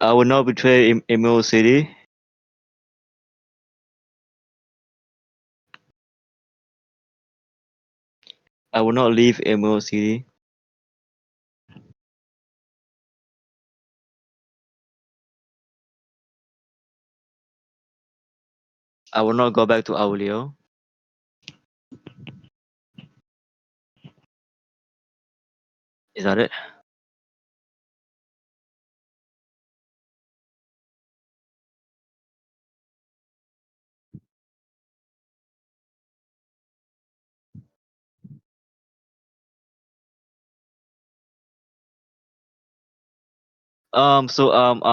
I will not betray Emerald City. I will not leave Emerald City. I will not go back to Aulio. Is that it?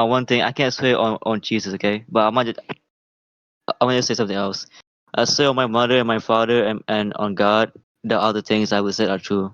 One thing I can't swear on Jesus, okay? But I want to say something else. I swear on my mother and my father and on God, the other things I will say are true.